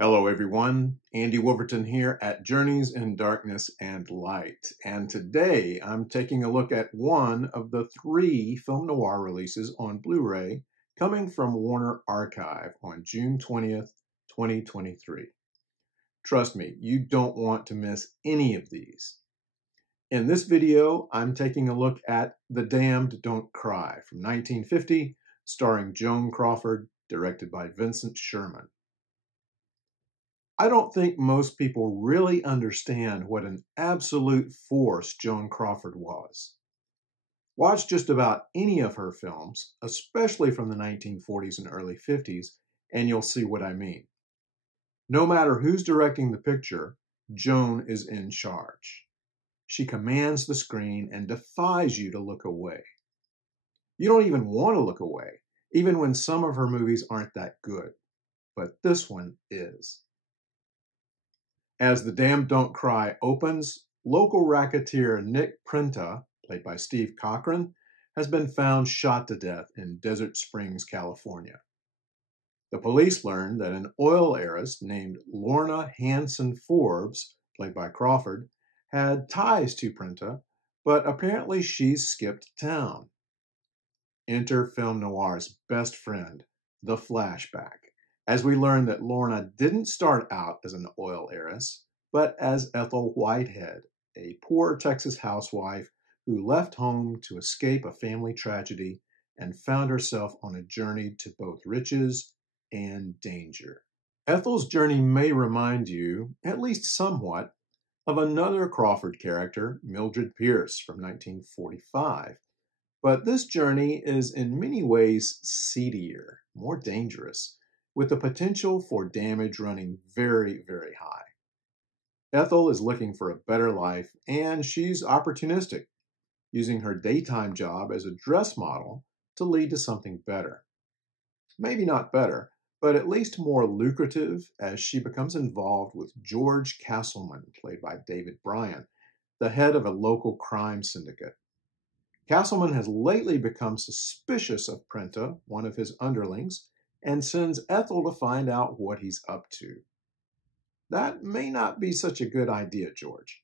Hello everyone, Andy Wolverton here at Journeys in Darkness and Light. And today I'm taking a look at one of the 3 film noir releases on Blu-ray coming from Warner Archive on June 20th, 2023. Trust me, you don't want to miss any of these. In this video, I'm taking a look at The Damned Don't Cry from 1950, starring Joan Crawford, directed by Vincent Sherman. I don't think most people really understand what an absolute force Joan Crawford was. Watch just about any of her films, especially from the 1940s and early 50s, and you'll see what I mean. No matter who's directing the picture, Joan is in charge. She commands the screen and defies you to look away. You don't even want to look away, even when some of her movies aren't that good. But this one is. As The Damned Don't Cry opens, local racketeer Nick Prenta, played by Steve Cochran, has been found shot to death in Desert Springs, California. The police learn that an oil heiress named Lorna Hanson Forbes, played by Crawford, had ties to Prenta, but apparently she's skipped town. Enter film noir's best friend, the flashback, as we learn that Lorna didn't start out as an oil heiress, but as Ethel Whitehead, a poor Texas housewife who left home to escape a family tragedy and found herself on a journey to both riches and danger. Ethel's journey may remind you, at least somewhat, of another Crawford character, Mildred Pierce, from 1945. But this journey is in many ways seedier, more dangerous, with the potential for damage running very, very high. Ethel is looking for a better life, and she's opportunistic, using her daytime job as a dress model to lead to something better. Maybe not better, but at least more lucrative, as she becomes involved with George Castleman, played by David Bryan, the head of a local crime syndicate. Castleman has lately become suspicious of Prenta, one of his underlings, and sends Ethel to find out what he's up to. That may not be such a good idea, George.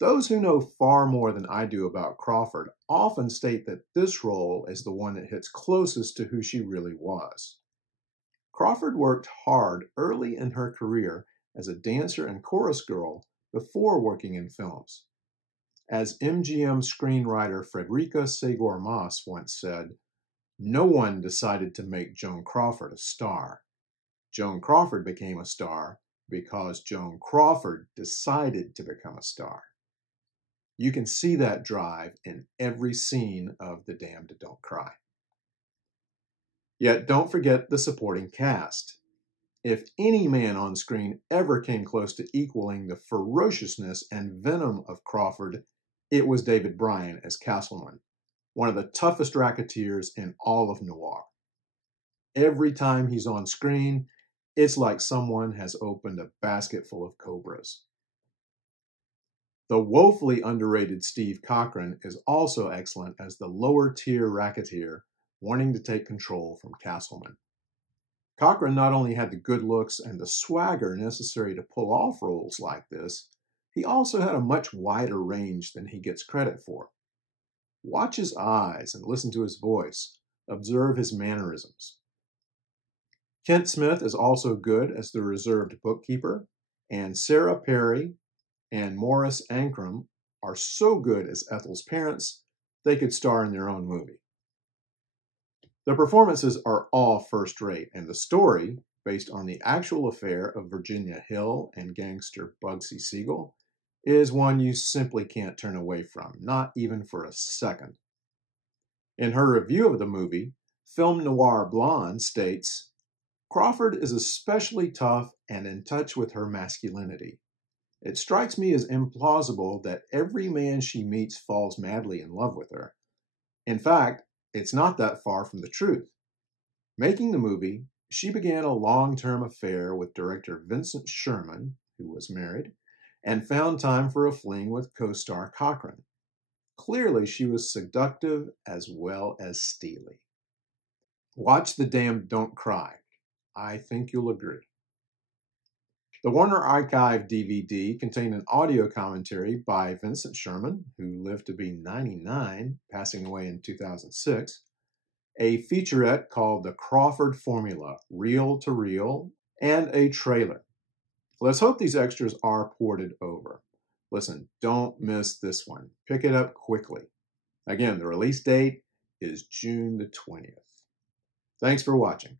Those who know far more than I do about Crawford often state that this role is the one that hits closest to who she really was. Crawford worked hard early in her career as a dancer and chorus girl before working in films. As MGM screenwriter Frederica Segor-Mas once said, "No one decided to make Joan Crawford a star. Joan Crawford became a star because Joan Crawford decided to become a star." You can see that drive in every scene of The Damned Don't Cry. Yet don't forget the supporting cast. If any man on screen ever came close to equaling the ferociousness and venom of Crawford, it was David Bryan as Castleman, one of the toughest racketeers in all of noir. Every time he's on screen, it's like someone has opened a basket full of cobras. The woefully underrated Steve Cochran is also excellent as the lower-tier racketeer wanting to take control from Castleman. Cochran not only had the good looks and the swagger necessary to pull off roles like this, he also had a much wider range than he gets credit for. Watch his eyes and listen to his voice. Observe his mannerisms. Kent Smith is also good as the reserved bookkeeper, and Sarah Perry and Morris Ankrum are so good as Ethel's parents, they could star in their own movie. The performances are all first-rate, and the story, based on the actual affair of Virginia Hill and gangster Bugsy Siegel, is one you simply can't turn away from, not even for a second. In her review of the movie, Film Noir Blonde states, "Crawford is especially tough and in touch with her masculinity. It strikes me as implausible that every man she meets falls madly in love with her. In fact, it's not that far from the truth. Making the movie, she began a long-term affair with director Vincent Sherman, who was married, and found time for a fling with co-star Cochran. Clearly, she was seductive as well as steely." Watch The Damned Don't Cry. I think you'll agree. The Warner Archive DVD contained an audio commentary by Vincent Sherman, who lived to be 99, passing away in 2006, a featurette called The Crawford Formula, Reel to Reel, and a trailer. Let's hope these extras are ported over. Listen, don't miss this one. Pick it up quickly. Again, the release date is June the 20th. Thanks for watching.